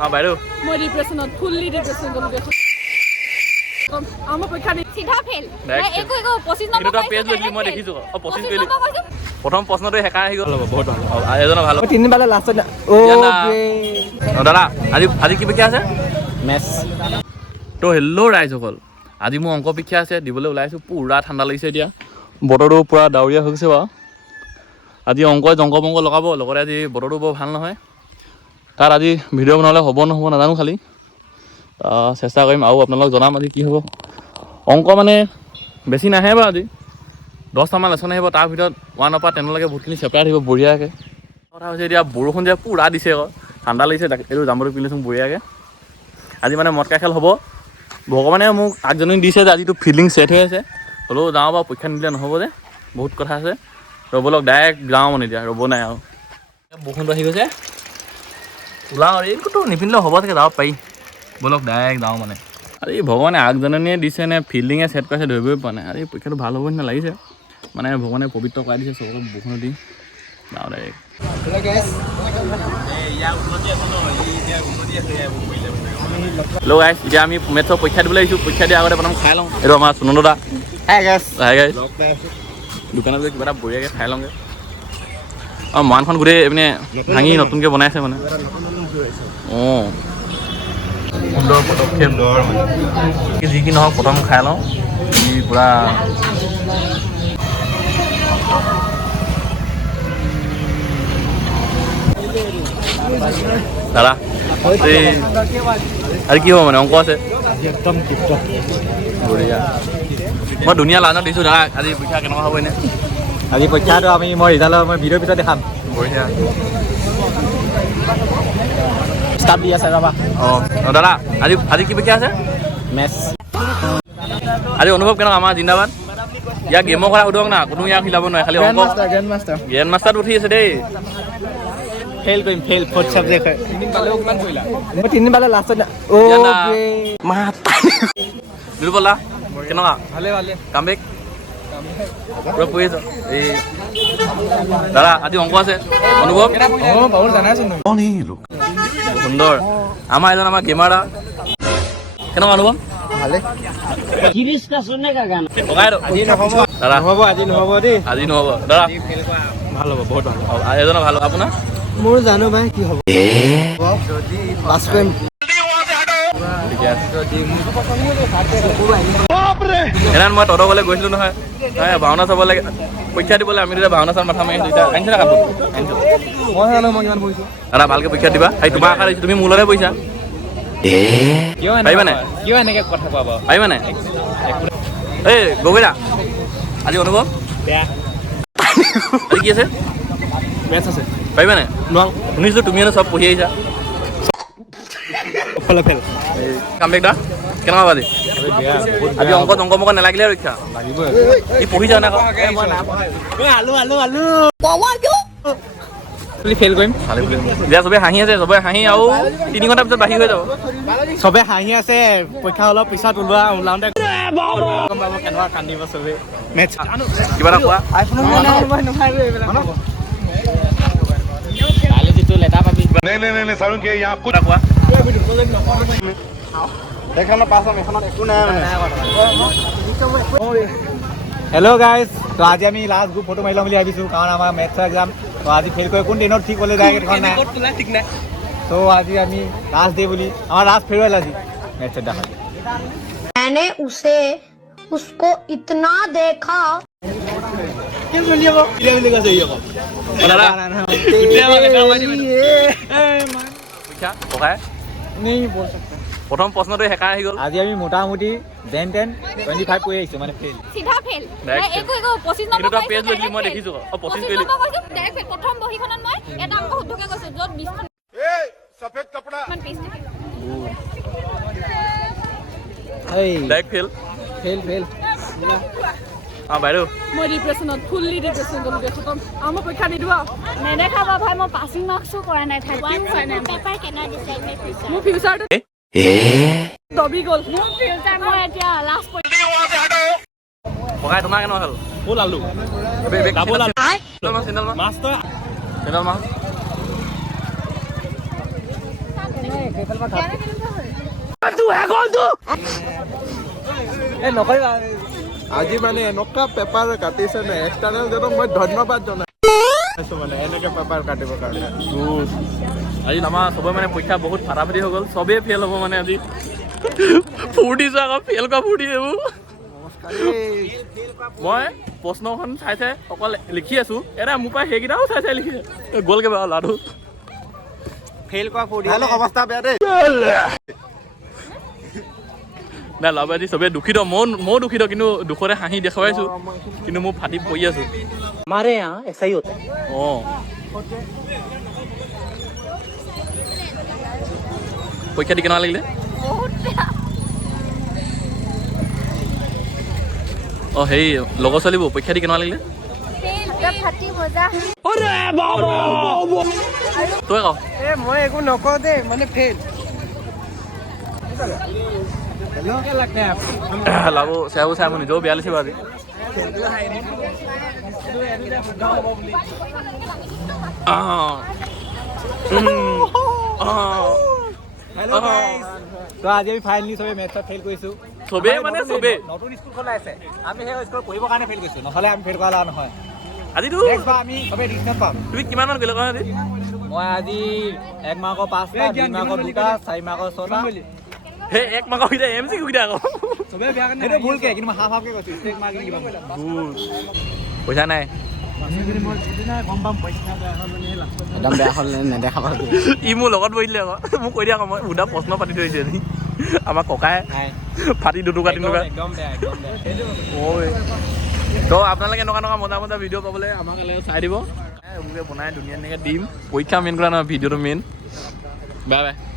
বাইদেউ মই ডিপ্ৰেছনত fully depression গলো দেখোন আমাৰ পৰীক্ষা দি সিধা ফেল একো 25 নম্বৰ এটা পেজ লৈছি মই দেখিছো 25 পেজ প্ৰথম প্ৰশ্নটো হেকাৰ আহি গ'ল বহুত ভাল এজনৰ ভাল তিনিবাৰ লাষ্টত দাদা আজি কি পৰীক্ষা আছে মেথছ তো হেল্ল' ৰাইজসকল আজি মোৰ অংক পৰীক্ষা আছে দিবলৈ ওলাইছোঁ পুৰা ঠাণ্ডা লাগিছে এতিয়া বতৰটো পুৰা ডাৱৰীয়া হৈ গৈছে বাৰু আজি অংকই জংক বংক লগাব লগতে আজি বতৰটো বৰ ভাল নহয় তাত আজি ভিডিঅ' বনালে হ'ব নহ'ব নাজানো খালি চেষ্টা কৰিম আৰু আপোনালোকক জনাম আজি কি হ'ব অংক মানে বেছি নাহে বাৰু আজি 10টামান লেচন আহিব তাৰ ভিতৰত 1 পৰা 10লৈকে বহুতখিনি চেপ্টাৰ আহিব বঢ়িয়াকৈ কথা হৈছে এতিয়া বৰষুণ যে পুৰা দিছে আকৌ ঠাণ্ডা লাগিছে এইটো জাম্বৰটো পিন্ধিছোঁ বঢ়িয়াকৈ আজি মানে মটকা খেল হ'ব ভগৱানে মোক আগজনী দিছে যে আজিতো ফিল্ডিং ছেট হৈ আছে হ'লেও যাওঁ বাৰু পৰীক্ষা নিদিলে নহ'ব যে বহুত কথা আছে ৰ'বলক ডাইৰেক্ট যাওঁ মানে এতিয়া ৰ'ব নাই আৰু বৰষুণটো আহি গৈছে ওলাওঁ আৰু এইটোতো নিপিন্ধিলেও হ'ব চাগে যাব পাৰি ব'লক ডাইৰেক্ট যাওঁ মানে আৰু এই ভগৱানে আগজননীয়ে দিছে নে ফিল্ডিঙে ছেট কৰিছে ধৰিবই পৰা নাই আৰু এই পৰীক্ষাটো ভাল হ'ব নিচিনা লাগিছে মানে ভগৱানে পবিত্ৰ কৰাই দিছে চবকে বৰষুণত দি যাওঁ ডাইৰেক্ট হেল্ল' গাইছ এতিয়া আমি মেথছৰ পৰীক্ষা দিবলৈ আহিছোঁ পৰীক্ষা দিয়াৰ আগতে প্ৰথম খাই লওঁ এইটো আমাৰ সুনন্দ দা দোকানত গৈ কিবা এটা বঢ়িয়াকৈ খাই লওঁগৈ অঁ মানখন গোটেই মানে ভাঙি নতুনকৈ বনাইছে মানে অঁ সুন্দৰ পদক্ষেপ যি কি নহওক প্ৰথম খাই লওঁ পূৰা দাদা এই আৰু কি হ'ব মানে অংক আছে একদম বঢ়িয়া মই ধুনীয়া লাজত দিছোঁ দাদা আজি পৰীক্ষা কেনেকুৱা হ'ব এনে আজি পৰীক্ষাটো মই ৰিজাল্টৰ মই ভিডিঅ'ৰ পিছত দেখাম বঢ়িয়া ষ্টাফ দি আছে ৰ'বা অঁ দাদা আজি কি পৰীক্ষা আছে মেথছ আজি অনুভৱ কেনেকুৱা আমাৰ জিন্দাবাদ ইয়াক গেমৰ কথা সুধক না কোনো ইয়াক হিলাব নোৱাৰে খালি অংক গ্ৰেণ্ড মাষ্টাৰটো উঠি আছে দেই ফেইল কৰিম ফেইল ফৰ্থ ছাবজেক্ট হয় মই তিনিবাৰ লাষ্টত নিৰুপলা কেনেকুৱা ভালে কামবেক পুৰা পৰি আছ এই দাদা আজি অংক আছে অনুভৱ সুন্দৰ আমাৰ এজন আমাৰ গেমাৰ দা কেনেকুৱা অনুভৱ ভালে দাদা আজি নহ'ব দেই আজি নহ'ব দাদা ভাল হ'ব বহুত ভাল এজনৰ ভাল হ'ব আপোনাৰ মোৰ জানো ভাই কি হ'ব পাছ কৰিম সেইদিনা মই তহঁতৰ গৈছিলোঁ নহয় ভাওনা চাব লাগে পৰীক্ষা দিবলৈ আমি তেতিয়া ভাওনা চাব মাথা মাৰি আনিছোঁ আনিছে না কাপোৰ আনিছোঁ মই কিমান পঢ়িছোঁ দাদা ভালকৈ পৰীক্ষা দিবা এই তোমাৰ আশা দিছোঁ তুমি মোৰ লগতে পঢ়িছা পাৰিবা নাই কিয় এনেকৈ কথা কোৱা বাৰু পাৰিবা নাই এই গগৈদা আজি অনুভৱ বেয়া আজি কি আছে মেথছ আছে পাৰিবা নাই নোৱাৰো শুনিছোঁ তুমি চব পঢ়ি আহিছা ফেল কামবেক দা কেনেকুৱা আজি আজি অংক মংক নালাগিলে ৰক্ষা ই পঢ়ি যাওঁ না ফেইল কৰিম এতিয়া চবে হাঁহি আছে চবে হাঁহি আৰু 3 ঘণ্টাৰ পিছত বাঢ়ি হৈ যাব চবে হাঁহি আছে পৰীক্ষা অলপ পিছত ওলাওঁতে কেনেকুৱা কান্দিব চবে কিবা এটা কোৱা যিটো লেটা পাবি হেল্ল' গাইজ তো আজি আমি লাষ্ট গ্ৰুপ ফটো মাৰি ল'ম বুলি ভাবিছোঁ কাৰণ আমাৰ মেথছৰ এক্সাম তো আজি ফেইল কৰি কোন দিনত ঠিক হ'লে যায় ঠিক নাই তো আজি আমি লাষ্ট ডে বুলি আমাৰ লাষ্ট ফেয়াৰৱেল আজি মেথছৰ দেখা मैंने उसको इतना देखा প্ৰথম প্ৰশ্নটো হেকাৰ আহি গ'ল আজি আমি মোটামুটি যেন তেন 25 কৰি আহিছোঁ মানে ফেইল সিধা ফেল একো 25 নম্বৰ এটা পেজ লৈছি মই দেখিছোঁ 25 পেজ ডাইৰেক্ট প্ৰথম বহিখনত মই এটা অংক শুদ্ধকে কৈছোঁ য'ত 20খন এই সফেদ কপড়া মান পেজ থাকে ডাইৰেক্ট ফেল বাইদেউ মই ডিপ্ৰেছনত ফুললি ডিপ্ৰেছন গলো দেখোন আমাৰ পৰীক্ষা নিদিব নেদেখাবা ভাই মই পাছিং মাৰ্কছো কৰা নাই পেপাৰ কেনে দিছে মোৰ ফিউচাৰটো দবি গ'ল মোৰ ফিউচাৰ মই এতিয়া লাষ্ট ককাই তোমাৰ কেনেকুৱা হ'ল ফুল আলু চেণ্ডেল মাছ নকৰিবা আজি মানে এনেকুৱা পেপাৰ কাটিছে নে এক্সটাৰ্নেলজনক মই ধন্যবাদ জনাইছো মানে এনেকৈ পেপাৰ কাটিবৰ কাৰণে আজি আমাৰ চবৰে মানে পৰীক্ষা বহুত ফাটাফাটি হৈ গ'ল চবেই ফেইল হ'ব মানে আজি ফূৰ্তিছোঁ আকৌ ফেইল কৰা ফূৰ্তি এইবোৰ মই প্ৰশ্নখন চাই চাই অকল লিখি আছোঁ এটা মোৰ পৰা সেইকেইটাও চাই চাই লিখিছে গ'লগৈ বাৰু লাডু ফেইল কৰা ফূৰ্তি অৱস্থা বেয়া দেই নাই লাভ আজি চবেই দুখিত ময়ো দুখিত কিন্তু দুখৰে হাঁহি দেখুৱাইছোঁ কিন্তু মোৰ ফাটি পৰি আছোঁ অঁ পৰীক্ষা দি কেনেকুৱা লাগিলে অঁ হেৰি লগৰ ছোৱালীবোৰ পৰীক্ষা দি কেনেকুৱা লাগিলে তই কওঁ মই একো নকওঁ দেই মানে ফেইল লাভো চাইবোৰ চাই মোৰ নিজেও বেয়া লাগিছে বাৰু আজি তো আজি আমি ফাইনেলি চবেই মেথছত ফেইল কৰিছোঁ চবেই মানে চবেই নতুন স্কুল খোলাইছে আমি সেই স্কুলত পঢ়িবৰ কাৰণে ফেইল কৰিছোঁ নহ'লে আমি ফেইল কৰা লগা নহয় আজিতো নেক্সট বাৰ আমি চবেই ডিষ্টেঞ্চ পাম তুমি কিমানমান কৰিলে কোৱা আজি মই আজি 1 মাৰ্কৰ 5টা 2 মাৰ্কৰ 2টা 4 মাৰ্কৰ 6টা সেই এক মাৰ্কৰ কেইটা এম চি কেইটা আকৌ চবেই বেয়া কাৰণে সেইটো ভুলকে কিন্তু মই হাফ হাফকে কৈছোঁ ষ্টেক মাৰ্কিং কিমান পইচা নাই একদম বেয়া হ'ল নেদেখা পালোঁ ই মোৰ লগত বহিলে আকৌ মোক কৈ দিয়া আকৌ মই সুধা প্ৰশ্ন পাতি থৈ দিছে আমাৰ ককাই ফাটি দুটুকা তিনিটুকা একদম বেয়া ঐ তো আপোনালোকে এনেকুৱা এনেকুৱা মজা মজা ভিডিঅ' পাবলৈ আমাক চাই দিব এইবোৰকে বনাই ধুনীয়া ধুনীয়াকৈ দিম পৰীক্ষা মেইন কৰা নহয় ভিডিঅ'টো মেইন বাই বাই